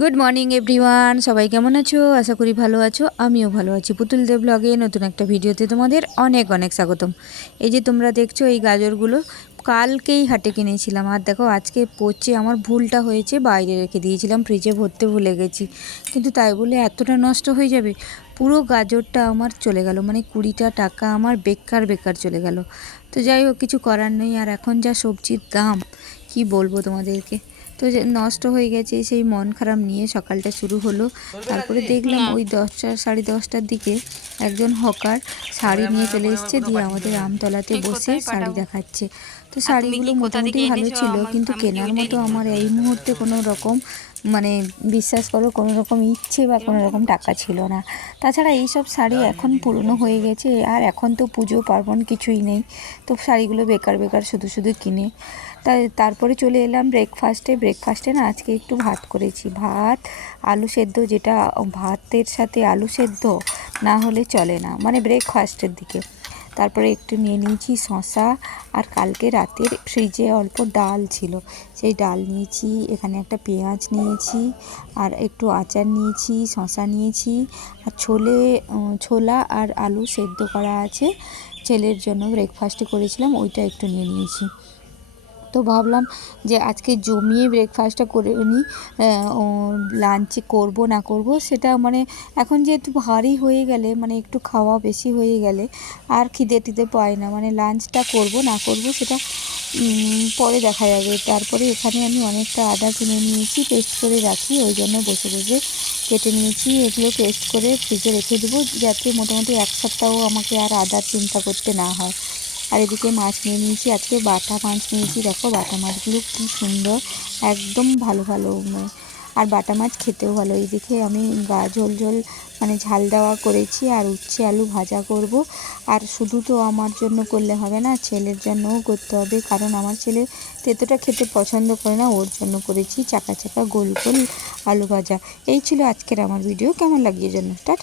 Good morning everyone, সবাই কেমন আছো? আশা করি ভালো আছো। আমিও ভালো আছি। পুতুল দেব ব্লগে নতুন একটা ভিডিওতে তোমাদের অনেক অনেক স্বাগতম। এই যে তোমরা দেখছো এই গাজরগুলো কালকেই হাটে কিনেছিলাম, আর দেখো আজকে পচে আমার ভুলটা হয়েছে, বাইরে রেখে দিয়েছিলাম, ফ্রিজে ভরতে ভুলে গেছি। কিন্তু তাই বলে এতটা নষ্ট হয়ে যাবে? পুরো গাজরটা আমার চলে গেল, মানে 20টা টাকা আমার বেকার বেকার চলে গেল। তো যাই হোক, কিছু করার নেই। আর এখন যা সবজির দাম কি বলবো তোমাদেরকে। তো যে নষ্ট হয়ে গেছে, সেই মন খারাপ নিয়ে সকালটা শুরু হলো। তারপরে দেখলাম ওই 10টা 10:30টার দিকে একজন হকার শাড়ি নিয়ে চলে এসছে, দিয়ে আমাদের আমতলাতে বসে শাড়ি দেখাচ্ছে। তো শাড়িগুলো মোটামুটি ভালো ছিল, কিন্তু কেনার মতো আমার এই মুহূর্তে কোনো রকম মানে বিশ্বাস করো কোনো রকম ইচ্ছে বা কোনো রকম টাকা ছিল না। তাছাড়া এইসব শাড়ি এখন পুরনো হয়ে গেছে, আর এখন তো পুজো পার্বণ কিছুই নেই। তো শাড়িগুলো বেকার বেকার শুধু শুধু কিনে তারপরে চলে এলাম ব্রেকফাস্টে না আজকে একটু ভাত করেছি, ভাত আলু সেদ্ধ, যেটা ভাতের সাথে আলু সেদ্ধ না হলে চলে না, মানে ব্রেকফাস্টের দিকে। তারপরে একটু নিয়ে নিয়েছি শশা, আর কালকে রাতের ফ্রিজে অল্প ডাল ছিল, সেই ডাল নিয়েছি। এখানে একটা পেঁয়াজ নিয়েছি, আর একটু আচার নিয়েছি, শশা নিয়েছি, আর ছোলা আর আলু সেদ্ধ করা আছে, ছেলের জন্য ব্রেকফাস্টে করেছিলাম, ওইটা একটু নিয়ে নিয়েছি। তো ভাবলাম যে আজকে জমিয়ে ব্রেকফাস্টটা করে নিই, লাঞ্চে করব না করব সেটা, মানে এখন যেহেতু ভারী হয়ে গেলে, মানে একটু খাওয়া বেশি হয়ে গেলে আর খিদে টিদে পায় না, মানে লাঞ্চটা করব না করব সেটা পরে দেখা যাবে। তারপরে এখানে আমি অনেকটা আদা কিনে নিয়েছি, পেস্ট করে রাখি, ওই জন্য বসে বসে কেটে নিয়েছি। এগুলো পেস্ট করে ফ্রিজে রেখে দেবো, যাতে মোটামুটি 1 সপ্তাহ আমাকে আর আদার চিন্তা করতে না হয়। আর এদিকে মাছ নিয়ে নিয়েছি, আজকে বাটা মাছ নিয়েছি। দেখো বাটা মাছগুলো কী সুন্দর, একদম ভালো ভালো, আর বাটা মাছ খেতেও ভালো। এইদিকে আমি ঝোল ঝোল মানে ঝাল দেওয়া করেছি, আর উচ্ছে আলু ভাজা করব। আর শুধু তো আমার জন্য করলে হবে না, ছেলের জন্যও করতে হবে, কারণ আমার ছেলে তেতোটা খেতে পছন্দ করে না, ওর জন্য করেছি চাকা চাকা গোল গোল আলু ভাজা। এই ছিল আজকের আমার ভিডিও, কেমন লাগিয়ে জন্য টাটা।